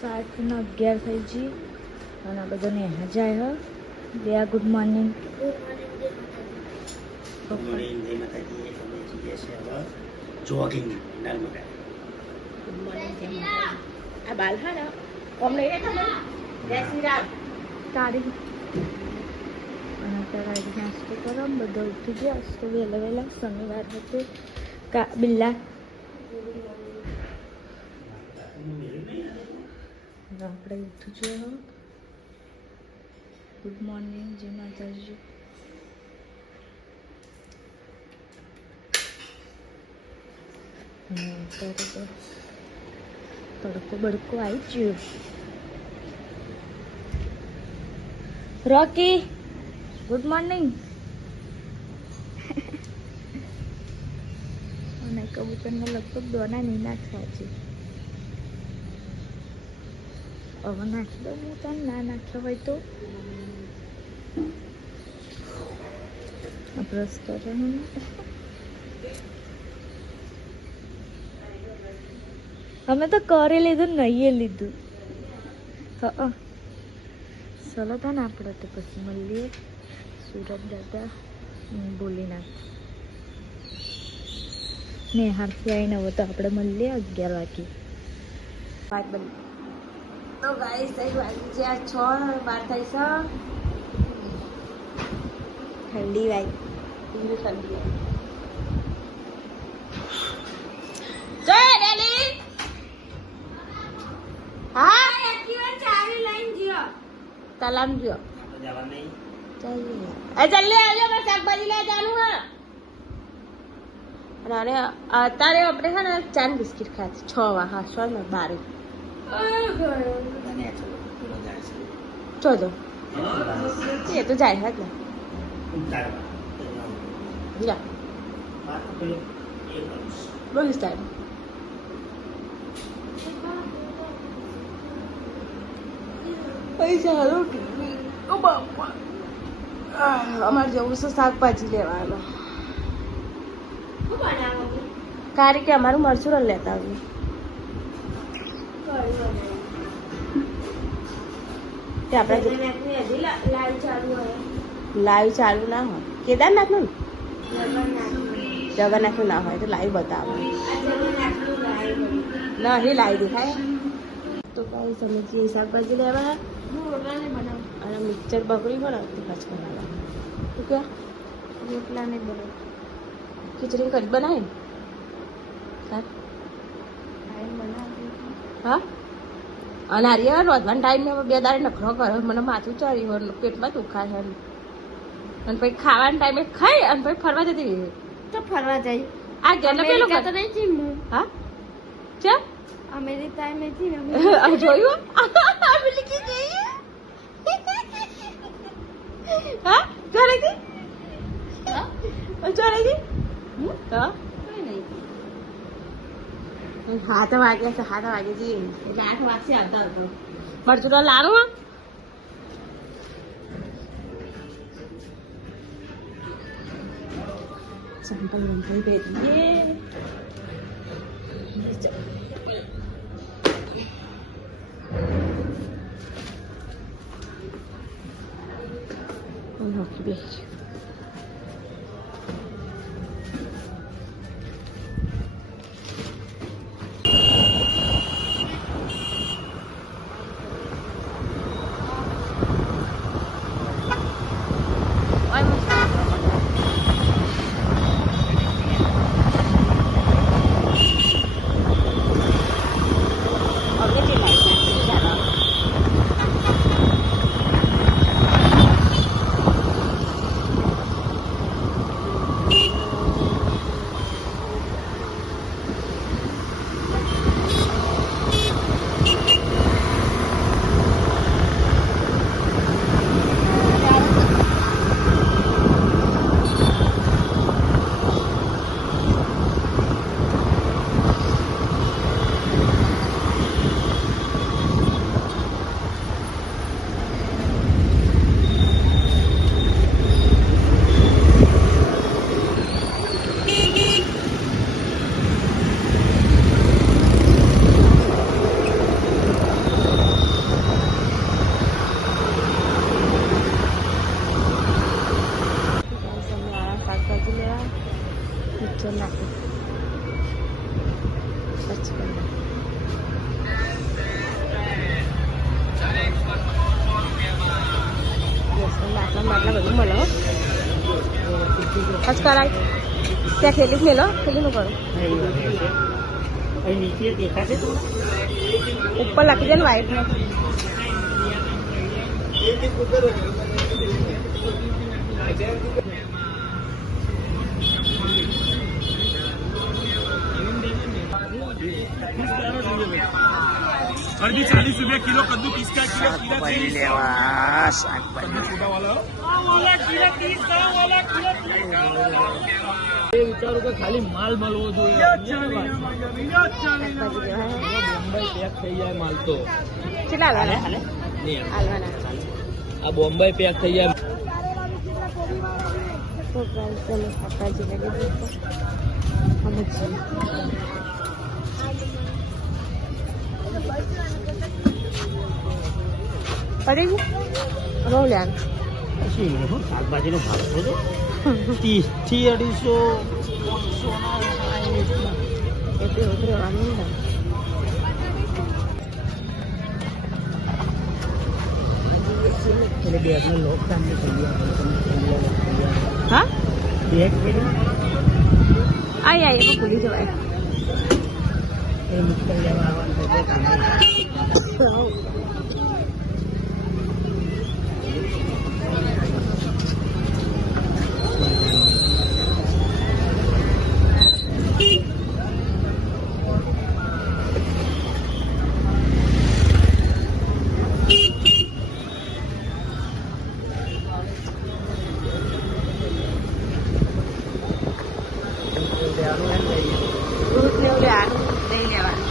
7:11 થઈ ગઈ અને આ બધાને હા જાય હ બે ગુડ મોર્નિંગ. ગુડ મોર્નિંગ જય માતાજી. અમે જઈએ છીએ હવે જોગિંગ નર્મદા. ગુડ મોર્નિંગ જય માતાજી. આ બાલ હા ને કોમ લઈને ખબર જય શ્રી રામ તારી અને અત્યારે આવી નાસ્તો કરો બધો ઉઠી ગયા. તો વહેલા વહેલા શનિવાર હતું બિલ્લા આપણે ઉઠી ગયા. ગુડ મોર્નિંગ જય માતાજી. અને અત્યારે તો તડકો બડકો આવી ગયો. રોકી ગુડ મોર્નિંગ. અને કબૂતરને લગભગ દોના નહીં નાખ્યા છે. હવે નાખી દઉં હું તને ના નાખ્યો હોય તો. બ્રશ કરવાનું અમે તો કરી લીધું નહીં લીધું. હા ચલો તો ને આપણે તો પછી મળીએ. સુરત દાદા બોલી નાખ ને હારથી આવીને હવે તો આપણે મળીએ 11 વાગે. તો ગાઈસ થઈ વાગી છે આ 6:12 થાય છે. ઠંડી વાય ઠંડી જય ડેલી. હા એક્ટિવા ચાવી લઈને ગયો તલામ ગયો. જવા નહીં ચાલીએ જલ્દી આવજો. મારે શાકભાજી લેવા જવાનું હા. અને અત્યારે આપણે છે ને 4 બિસ્કિટ ખાય 6 હા 6 ને 12 ચો જો એ તો જાય હા જ ને જા બહુ સ્ટાઈલ. પૈસા રોટી અમારે જવું છે શાકભાજી લેવાનું. કારણ કે અમારું મરચું લેતા આવીએ. આપણે લાઈવ ચાલુ ના હોય. કેદારનાથનું જગન્નાથનું ના હોય તો લાઈવ બતાવે. ના એ લાઈવ દેખાય. તો કઈ સમજીએ શાકભાજી લેવા અને મિક્સર બકરી બનાવતી પાછ બનાવવા. શું કે રોટલા નહીં બનાવ ખીચડી કઢી બનાવી ને હા. અને હારી રોધવાનો ટાઈમ બે દાડે નખરો કરો. મને માથું ચડી હોય પેટમાં દુખાય છે. અને પછી ખાવાના ટાઈમે ખાઈ અને પછી ફરવા જતી રહી. તો ફરવા જઈ આ ઘેર પેલું તો નહીં હા છે અમેરિકા જોયું હા ચાલે ગઈ ચાલે ગઈ હા 7 વાગે છે. 7 વાગે જઈએ એટલે 8 વાગશે આવતા હતો. મરચું તો લાણું ચંપલ વંપલ પહેરીએ. બેસી માટલા બધું મળે હો જ કરાય ત્યાં ખેલી મેલો ખેલીનું કરો નીચે દેખાશે તો ઉપર લખી દે ને વ્હાઈટ ને अरबी 40 रुपए किलो, कद्दू 30 का किलो, खीरा 30 લેવા શાકભાજી छोटा वाला वाला खीरा 30 का वाला खीरा 30 का ये विचारो કે ખાલી માલ મળવો જોઈએ બોમ્બે પેક થઈ જાય માલ તો કેટલા હાલવાના નહીં હાલવાના આ બોમ્બે પેક થઈ જાય તો પ્રાઇસ તમે શાકભાજી લઈ લીધું અમે પડી ગયું બહુ લેવાનું શાકભાજીનો ભાવ તો 30 થી 250 એટલે ઉતરવાનું ને એટલે બેગનો લોક સામે થઈ હા બેગ પેલું આય એમાં ભૂલી જવાય એ મુશ્કેલ લેવા આવવાનું છે કામ ફ્રૂટ ને લેવાનું લઈ લેવાનું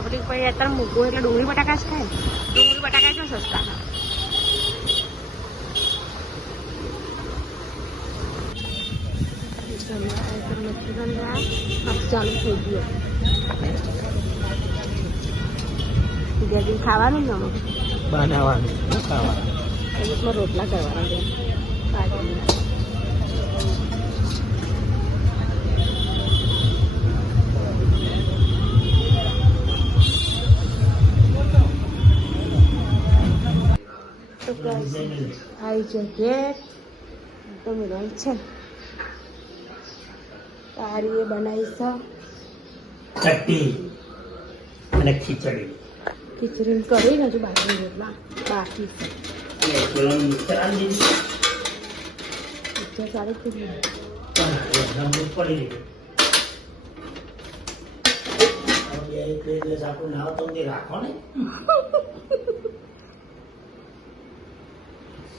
પબ્લિક પછી અત્યારે મૂકવું એટલે ડુંગળી બટાકા જ ખાય ડુંગળી બટાકા શું સસ્તા ચાલુ થઈ ગયો બીજા દિન ખાવાનું ને અમુક બનાવવાનું ખાવાનું અમુકમાં રોટલા કરવાના છે બાજરીના આવી જગ્યાએ તો મિલન છે તારી એ બનાવી છે ચટણી અને ખીચડી ખીચડી કરી ને હજુ બાકી રોટલા બાકી છે પેલું મિક્સર આવી દીધું મિક્સર સારી થઈ ગયું પડી ગયું આપણું નાવ તો રાખો ને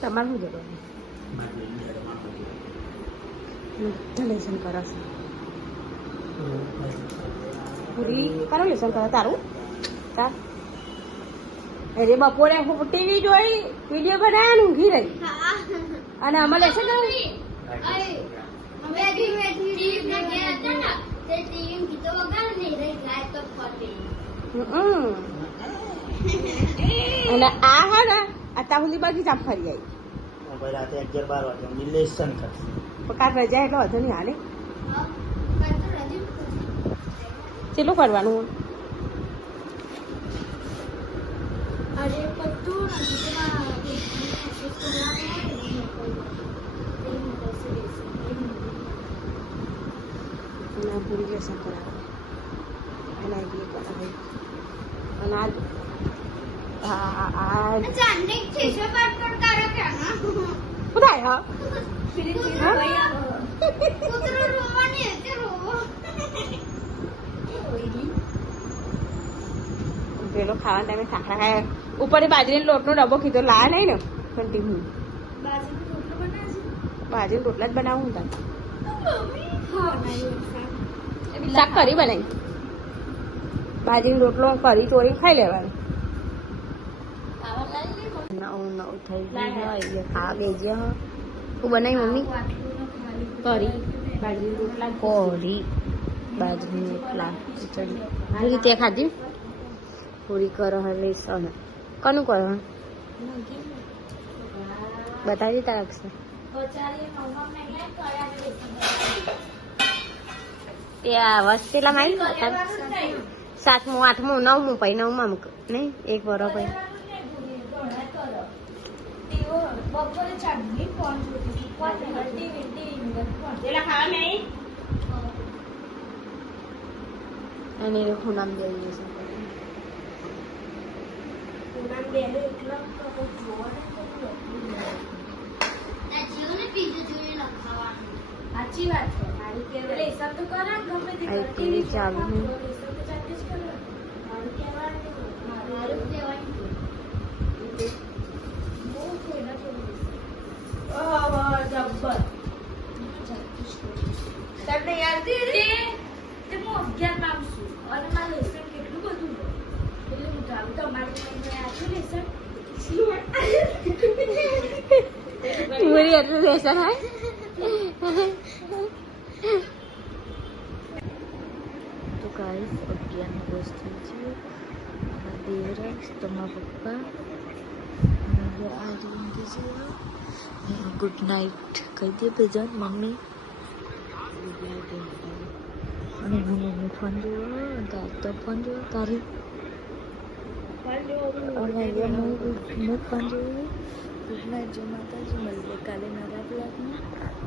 તમારે શું જવાનું લેસન કરો છો પૂરી તારું લેસન કરો તારું તાર અરે બપોરે ટીવી જોઈ વિડીયો બનાવ્યા ઊંઘી રહી અને અમે લેસન કરો અને આ હા ને અત્યાર સુધી બગીચા ફરી આવી રાતે 11-12 વાગે લેસન કરશે કાલ રજા એટલે વધુ નહીં હાલે કેટલું કરવાનું પૂરી લેસન કરાવે અને પેલો ખાવા ટાઈમે ખાખરા ખાય ઉપર બાજરીનો લોટનો ડબ્બો કીધો લાયા નહીં ને કન્ટિન્યુ બાજરીનો રોટલા જ બનાવું તાર શાક કરી બનાવી બાજરીનો રોટલો કરી ચોરી ખાઈ લેવાનું નવું થઈ ગયું હોય ખાવા બેસી હું બનાવી મમ્મી કરી બાજરી રોટલા કરી બાજરીની એટલા ખીચડી પૂરી તે ખાધી પૂરી કરો હે લેસન કોનું કરો હે બતાવી તારા અક્ષર ત્યાં વસ્તીલા મારી સાતમું આઠમું નવમું પછી નવમાં નહીં એક વરો પછી અને હું નામ દે સાચી વાત છે આઈપીએલ ચાલુ તમને યાદ છે તે હું 11 માં છું અને મારું લેસન કેટલું બધું એટલે હું જાઉં તો અમારી મમ્મી આખું લેસન પૂરી એટલું લેસન હોય તો ગાઈસ 11 વસ્તુ છે દેવરાજ તમારા પપ્પા ગુડ નાઇટ કહી દે બેજાન મમ્મી અને હું મમ્મી ફોન જોવા તો ફોન જોવા તારી અને હું ફોન જોયું ગુડ નાઇટ જો માતાજી મળીએ કાલે નવા બ્લોગમાં